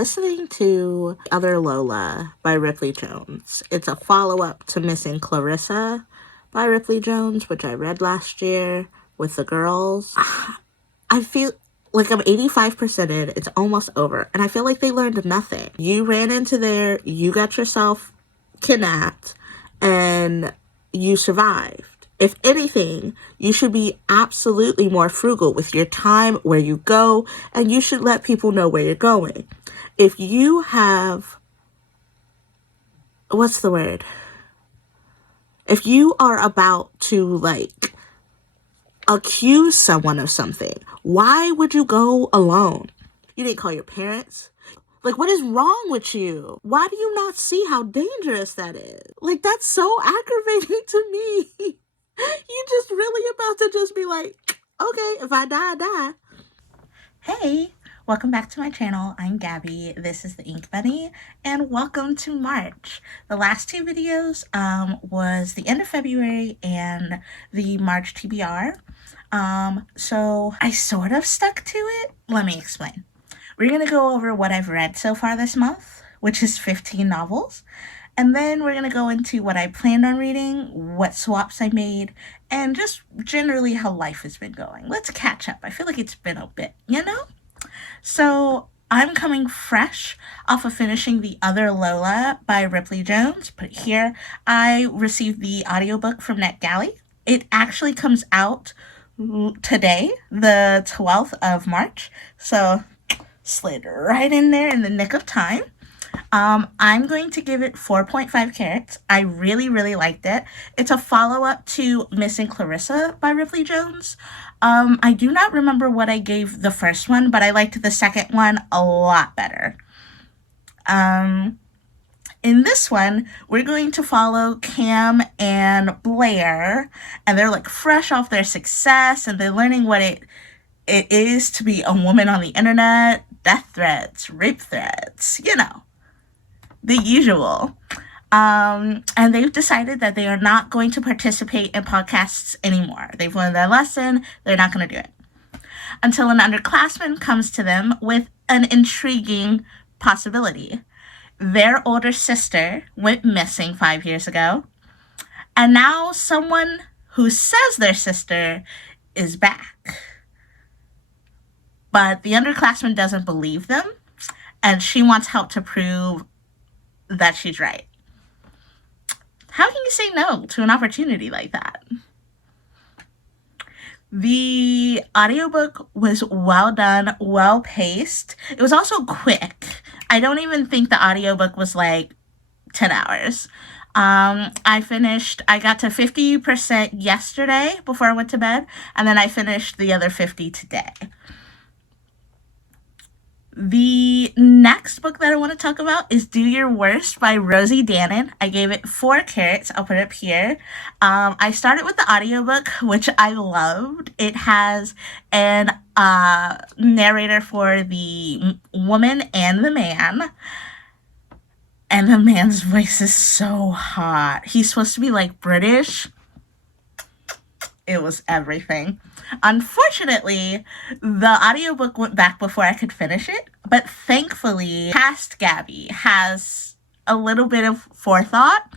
listening to Other Lola by Ripley Jones. It's a follow-up to Missing Clarissa by Ripley Jones, which I read last year with the girls. I feel like I'm 85% in. It's almost over. And I feel like they learned nothing. You ran into there, you got yourself kidnapped, and you survived. If anything, you should be absolutely more frugal with your time, where you go, and you should let people know where you're going. If you have, what's the word? If you are about to, accuse someone of something, why would you go alone? You didn't call your parents? What is wrong with you? Why do you not see how dangerous that is? That's so aggravating to me. You just really about to just be like, okay, if I die, I die. Hey, welcome back to my channel. I'm Gabby. This is the Ink Bunny, and welcome to March. The last two videos was the end of February and the March TBR. So I sort of stuck to it. Let me explain. We're going to go over what I've read so far this month, which is 15 novels. And then we're going to go into what I planned on reading, what swaps I made, and just generally how life has been going. Let's catch up. I feel like it's been a bit, So I'm coming fresh off of finishing The Other Lola by Ripley Jones. Put it here. I received the audiobook from NetGalley. It actually comes out today, the 12th of March. So slid right in there in the nick of time. I'm going to give it 4.5 carats. I really, really liked it. It's a follow-up to Missing Clarissa by Ripley Jones. I do not remember what I gave the first one, but I liked the second one a lot better. In this one, we're going to follow Cam and Blair, and they're fresh off their success, and they're learning what it is to be a woman on the internet, death threats, rape threats, the usual. And they've decided that they are not going to participate in podcasts anymore. They've learned their lesson. They're not going to do it. Until an underclassman comes to them with an intriguing possibility. Their older sister went missing 5 years ago. And now someone who says their sister is back. But the underclassman doesn't believe them. And she wants help to prove that she's right. How can you say no to an opportunity like that? The audiobook was well done, well paced. It was also quick. I don't even think the audiobook was 10 hours. I got to 50% yesterday before I went to bed, and then I finished the other 50 today. The next book that I want to talk about is Do Your Worst by Rosie Dannon. I gave it 4 carats. I'll put it up here. I started with the audiobook, which I loved. It has an narrator for the woman and the man. And the man's voice is so hot. He's supposed to be British. It was everything. Unfortunately, the audiobook went back before I could finish it, but thankfully, past Gabby has a little bit of forethought,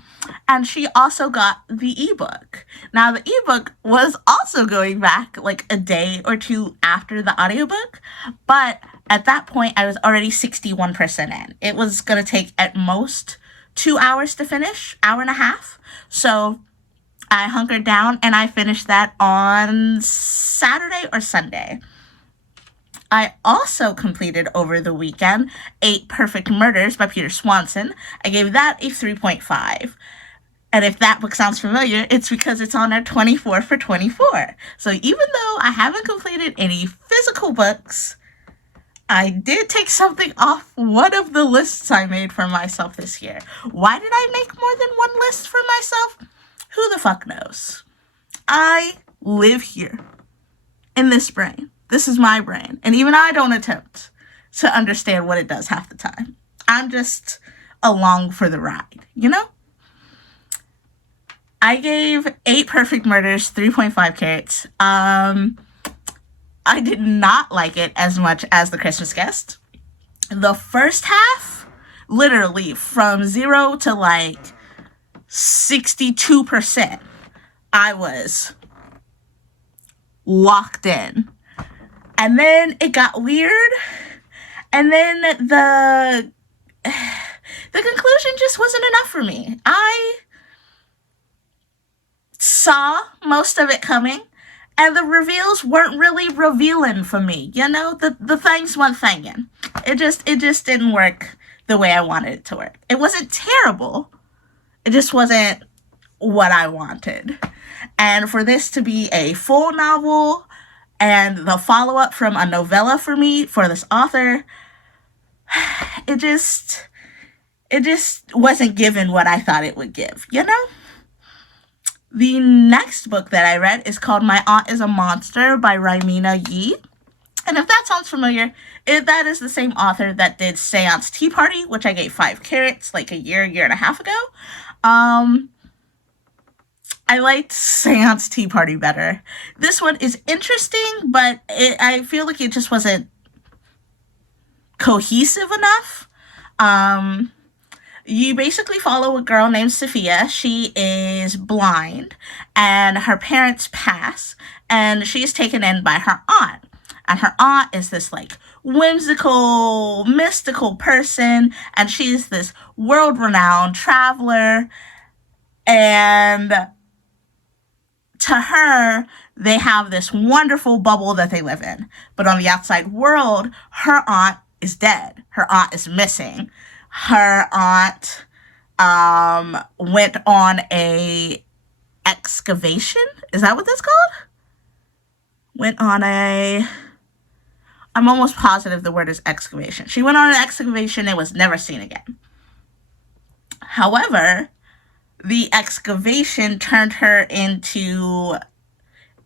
and she also got the ebook. Now, the ebook was also going back a day or two after the audiobook, but at that point, I was already 61% in. It was going to take at most 2 hours to finish, hour and a half, so I hunkered down and I finished that on Saturday or Sunday. I also completed over the weekend 8 Perfect Murders by Peter Swanson. I gave that a 3.5. And if that book sounds familiar, it's because it's on our 24 for 24. So even though I haven't completed any physical books, I did take something off one of the lists I made for myself this year. Why did I make more than one list for myself? Who the fuck knows? I live here in this brain. This is my brain. And even I don't attempt to understand what it does half the time. I'm just along for the ride, I gave 8 Perfect Murders 3.5 carats. I did not like it as much as The Christmas Guest. The first half, literally from 0 to like 62%, I was locked in. And then it got weird. And then the conclusion just wasn't enough for me. I saw most of it coming, and the reveals weren't really revealing for me. You know, the things weren't thinging. It just didn't work the way I wanted it to work. It wasn't terrible. It just wasn't what I wanted. And for this to be a full novel and the follow-up from a novella for me, for this author, it just wasn't given what I thought it would give, you know? The next book that I read is called My Aunt is a Monster by Raimina Yi. And if that sounds familiar, that is the same author that did Seance Tea Party, which I gave 5 carrots like a year and a half ago. I liked Seance Tea Party better. This one is interesting, but I feel like it just wasn't cohesive enough. You basically follow a girl named Sophia. She is blind, and her parents pass, and she's taken in by her aunt. And her aunt is this like whimsical, mystical person, and she's this world-renowned traveler. And to her, they have this wonderful bubble that they live in. But on the outside world, her aunt is dead. Her aunt is missing. Her aunt went on a excavation. Is that what that's called? I'm almost positive the word is excavation. She went on an excavation and was never seen again. However, the excavation turned her into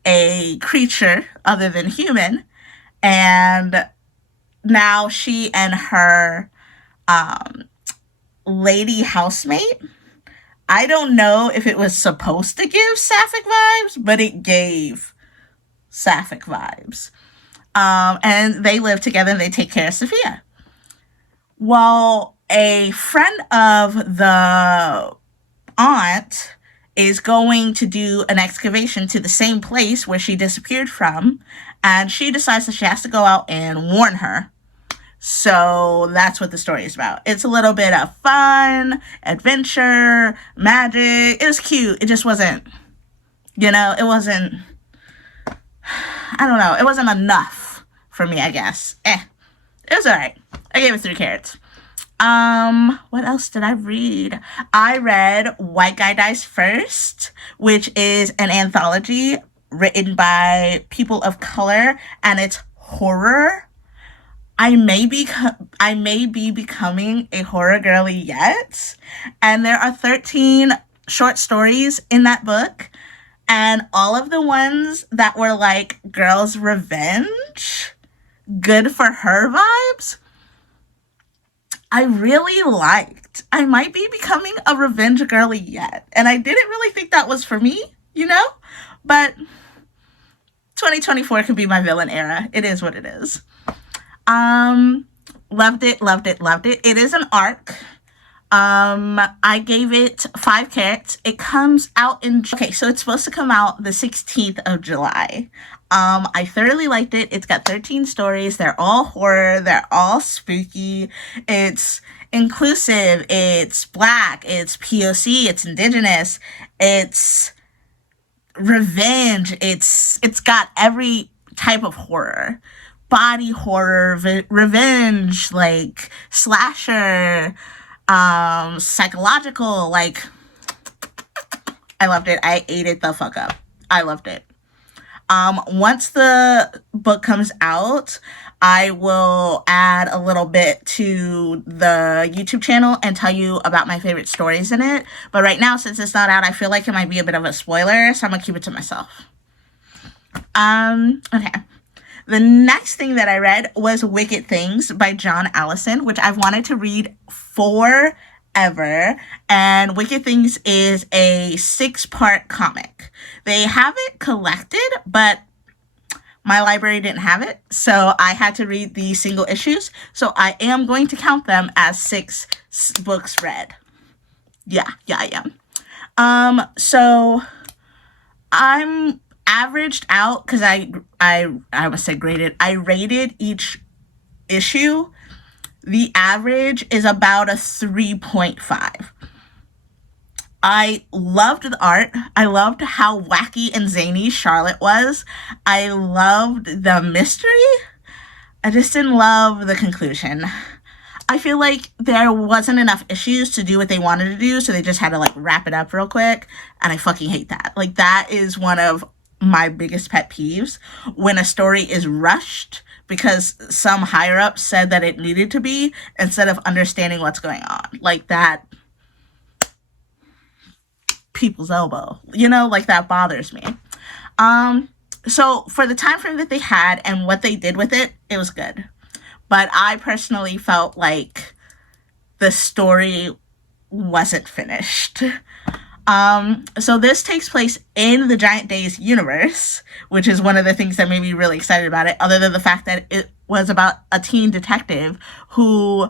a creature other than human, and now she and her lady housemate, I don't know if it was supposed to give sapphic vibes, but it gave sapphic vibes. And they live together and they take care of Sophia. Well, a friend of the aunt is going to do an excavation to the same place where she disappeared from, and she decides that she has to go out and warn her. So that's what the story is about. It's a little bit of fun, adventure, magic. It was cute. It just wasn't, it wasn't, I don't know. It wasn't enough for me, I guess. It was alright. I gave it 3 carrots. What else did I read? I read White Guy Dies First, which is an anthology written by people of color, and it's horror. I may be becoming a horror girly yet. And there are 13 short stories in that book. And all of the ones that were like girls' revenge, good for her vibes, I really liked. I might be becoming a revenge girly yet. And I didn't really think that was for me, But 2024 can be my villain era. It is what it is. Loved it. It is an arc. I gave it 5 carrots. It comes out so it's supposed to come out the 16th of July. I thoroughly liked it. It's got 13 stories. They're all horror. They're all spooky. It's inclusive. It's Black. It's POC. It's Indigenous. It's revenge. It's got every type of horror. Body horror, revenge, like slasher, psychological, like, I loved it. I ate it the fuck up. I loved it. Once the book comes out, I will add a little bit to the YouTube channel and tell you about my favorite stories in it. But right now, since it's not out, I feel like it might be a bit of a spoiler, so I'm gonna keep it to myself. Okay. The next thing that I read was Wicked Things by John Allison, which I've wanted to read forever. And Wicked Things is a 6-part comic. They have it collected, but My library didn't have it, so I had to read the single issues. So I am going to count them as 6 books read. Yeah, I am. So I'm averaged out because I must say graded. I rated each issue. The average is about a 3.5. I loved the art. I loved how wacky and zany Charlotte was. I loved the mystery. I just didn't love the conclusion. I feel like there wasn't enough issues to do what they wanted to do, so they just had to like wrap it up real quick, and I fucking hate that. Like, that is one of my biggest pet peeves, when a story is rushed because some higher up said that it needed to be, instead of understanding what's going on. Like, that people's elbow, like, that bothers me. So for the time frame that they had and what they did with it, it was good. But I personally felt like the story wasn't finished. So this takes place in the Giant Days universe, which is one of the things that made me really excited about it, other than the fact that it was about a teen detective who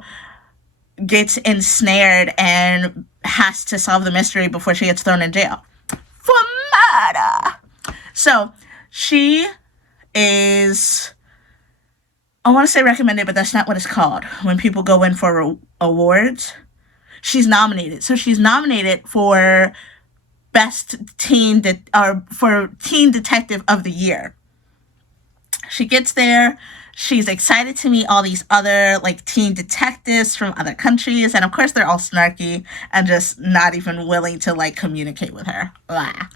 gets ensnared and has to solve the mystery before she gets thrown in jail for murder. So she is, I want to say recommended, but that's not what it's called when people go in for awards. She's nominated. So she's nominated for best teen for teen detective of the year. She gets there. She's excited to meet all these other like teen detectives from other countries, and of course they're all snarky and just not even willing to like communicate with her. Blah.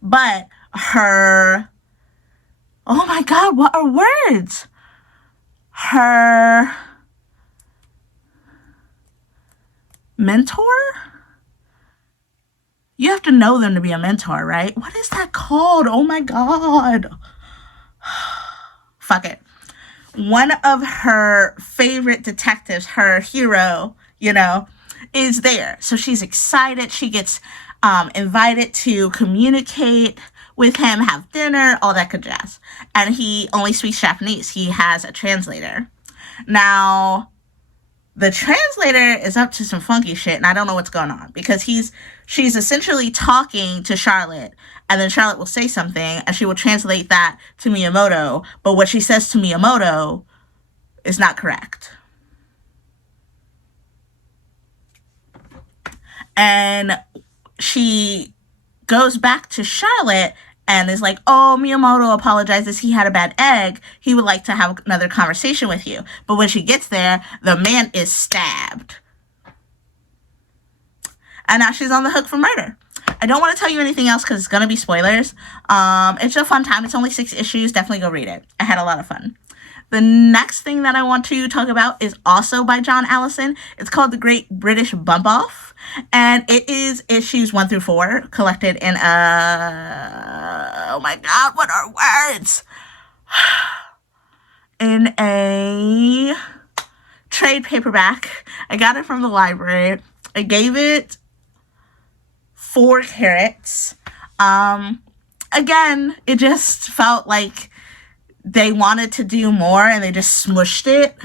But her, oh my God, what are words? Her mentor? You have to know them to be a mentor, right? What is that called? Oh my God. Fuck it. One of her favorite detectives, her hero, is there. So she's excited. She gets invited to communicate with him, have dinner, all that good jazz. And he only speaks Japanese. He has a translator. Now, the translator is up to some funky shit, and I don't know what's going on, because she's essentially talking to Charlotte, and then Charlotte will say something, and she will translate that to Miyamoto, but what she says to Miyamoto is not correct. And she goes back to Charlotte and is like, oh, Miyamoto apologizes. He had a bad egg. He would like to have another conversation with you. But when she gets there, the man is stabbed. And now she's on the hook for murder. I don't want to tell you anything else because it's going to be spoilers. It's a fun time. It's only 6 issues. Definitely go read it. I had a lot of fun. The next thing that I want to talk about is also by John Allison. It's called The Great British Bump Off. And it is issues 1 through 4 collected in oh my God, what are words? In a trade paperback. I got it from the library. I gave it 4 carats. Again, it just felt like they wanted to do more and they just smushed it.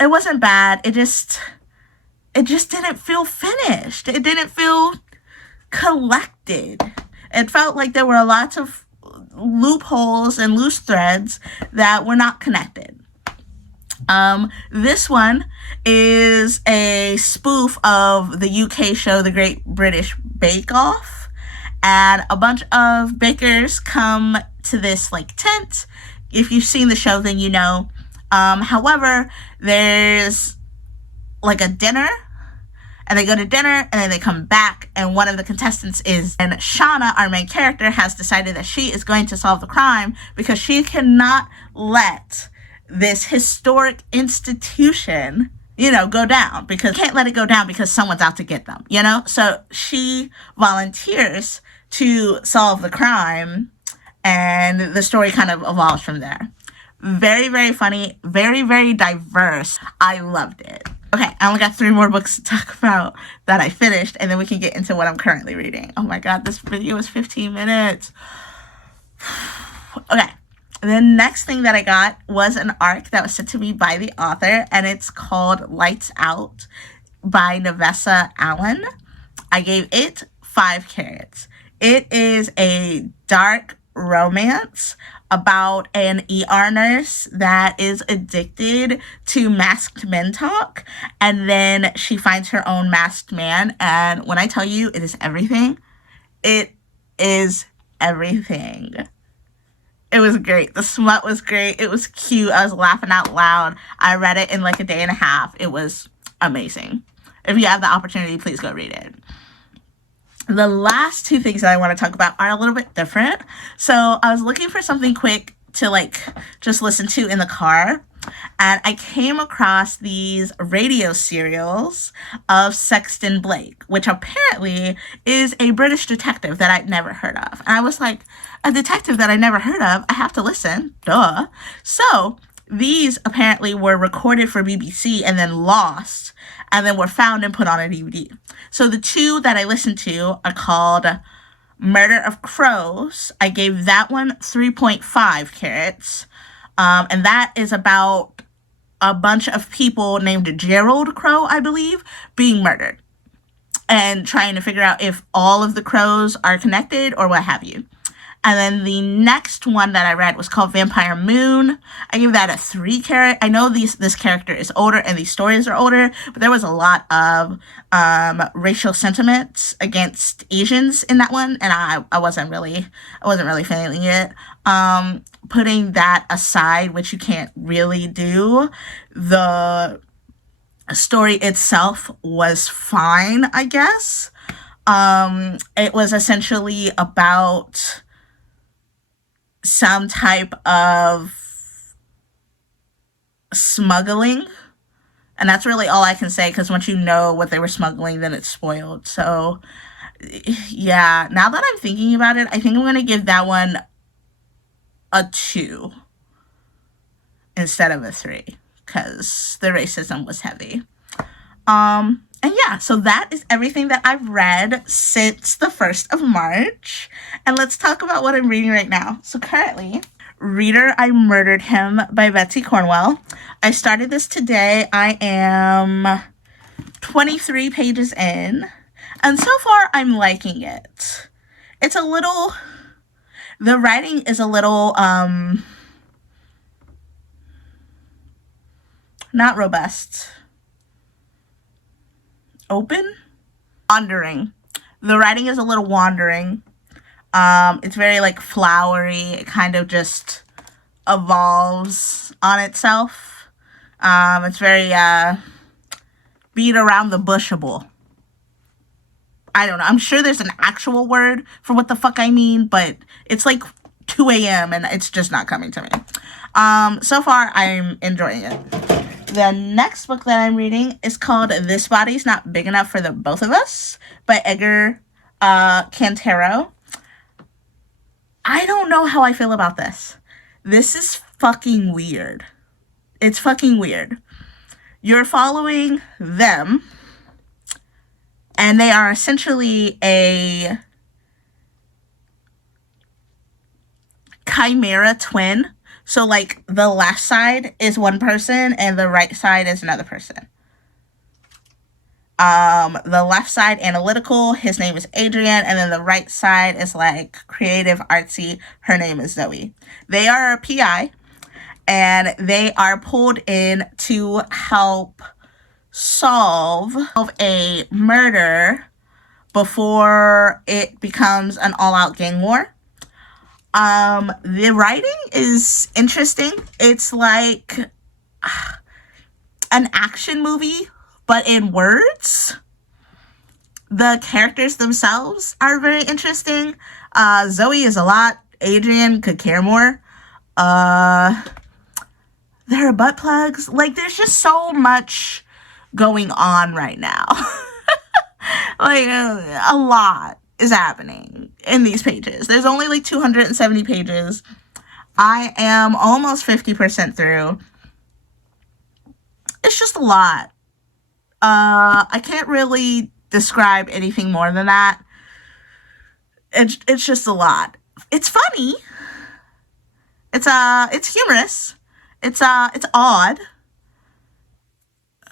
It wasn't bad. It just didn't feel finished. It didn't feel collected. It felt like there were lots of loopholes and loose threads that were not connected. This one is a spoof of the UK show, The Great British Bake Off. And a bunch of bakers come to this like tent. If you've seen the show, then you know. However, there's like a dinner, and they go to dinner, and then they come back, and one of the contestants is, and Shauna, our main character, has decided that she is going to solve the crime because she cannot let this historic institution, go down, because can't let it go down because someone's out to get them, So she volunteers to solve the crime, and the story kind of evolves from there. Very, very funny, very, very diverse. I loved it. Okay, I only got 3 more books to talk about that I finished, and then we can get into what I'm currently reading. Oh my God, this video is 15 minutes. Okay, The next thing that I got was an arc that was sent to me by the author, and it's called Lights Out by Nevessa Allen. I gave it 5 carrots. It is a dark romance about an ER nurse that is addicted to masked men talk, and then she finds her own masked man, and when I tell you it is everything, it is everything. It was great. The smut was great. It was cute. I was laughing out loud. I read it in like a day and a half. It was amazing. If you have the opportunity, please go read it. The last 2 things that I want to talk about are a little bit different. So I was looking for something quick to like just listen to in the car, and I came across these radio serials of Sexton Blake, which apparently is a British detective that I'd never heard of. And I was like, a detective that I never heard of, I have to listen, duh. So these apparently were recorded for BBC and then lost, and then were found and put on a DVD. So the 2 that I listened to are called Murder of Crows. I gave that one 3.5 carrots. And that is about a bunch of people named Gerald Crow, I believe, being murdered and trying to figure out if all of the crows are connected or what have you. And then the next one that I read was called Vampire Moon. I gave that a 3 carat. I know this character is older and these stories are older, but there was a lot of racial sentiments against Asians in that one, and I wasn't really feeling it. Putting that aside, which you can't really do, the story itself was fine, I guess. It was essentially about some type of smuggling, and that's really all I can say, because once you know what they were smuggling, then it's spoiled. So yeah, now that I'm thinking about it, I think I'm going to give that one a 2 instead of a 3, because the racism was heavy. And yeah, so that is everything that I've read since the 1st of March. And let's talk about what I'm reading right now. So currently, Reader, I Murdered Him by Betsy Cornwell. I started this today. I am 23 pages in. And so far, I'm liking it. It's a little... The writing is a little, not robust. Open? Wandering. The writing is a little wandering. It's very, like, flowery. It kind of just evolves on itself. It's very, beat around the bushable. I don't know. I'm sure there's an actual word for what the fuck I mean, but it's like 2 a.m. and it's just not coming to me. So far, I'm enjoying it. The next book that I'm reading is called This Body's Not Big Enough for the Both of Us by Edgar Cantero. I don't know how I feel about this. This is fucking weird. It's fucking weird. You're following them, and they are essentially a chimera twin. So, like, the left side is one person and the right side is another person. The left side, analytical, his name is Adrian, and then the right side is, like, creative, artsy, her name is Zoe. They are a PI, and they are pulled in to help solve a murder before it becomes an all-out gang war. The writing is interesting. It's like an action movie, but in words. The characters themselves are very interesting. Zoe is a lot. Adrian could care more. There are butt plugs. Like, there's just so much going on right now. Like, a lot is happening in these pages. There's only like 270 pages. I am almost 50% through. It's just a lot. I can't really describe anything more than that. It's just a lot. It's funny. It's humorous. It's odd.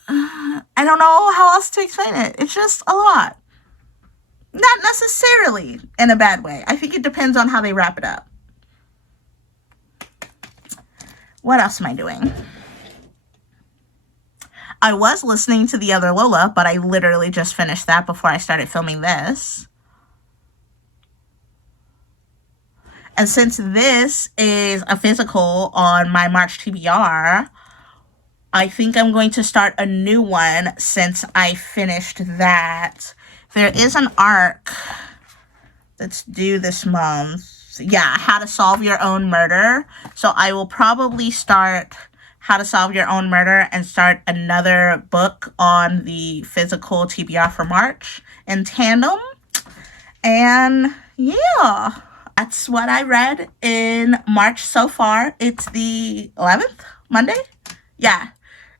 I don't know how else to explain it. It's just a lot. Not necessarily in a bad way. I think it depends on how they wrap it up. What else am I doing? I was listening to The Other Lola, but I literally just finished that before I started filming this. And since this is a physical on my March TBR, I think I'm going to start a new one since I finished that. There is an arc that's due this month. Yeah, How to Solve Your Own Murder. So I will probably start How to Solve Your Own Murder and start another book on the physical TBR for March in tandem. And yeah, that's what I read in March so far. It's the 11th, Monday? Yeah.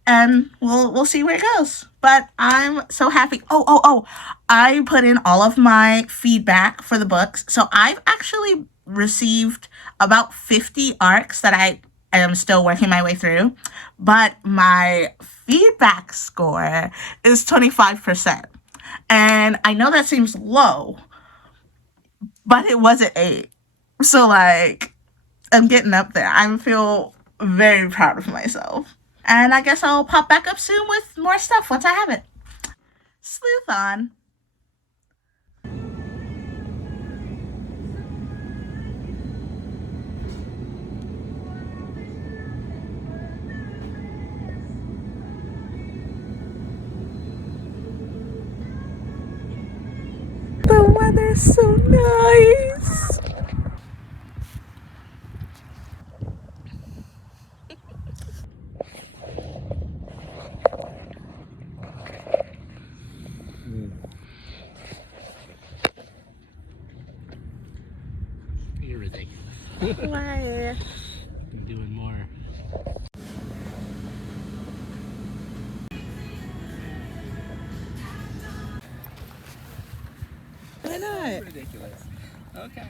And we'll see where it goes. But I'm so happy. Oh. I put in all of my feedback for the books. So I've actually received about 50 arcs that I am still working my way through. But my feedback score is 25%. And I know that seems low, but it was at 8. So, like, I'm getting up there. I feel very proud of myself. And I guess I'll pop back up soon with more stuff once I have it. Sleuth on. The weather's so nice. You're ridiculous. Why? I'm doing more. Why not? Ridiculous. Okay.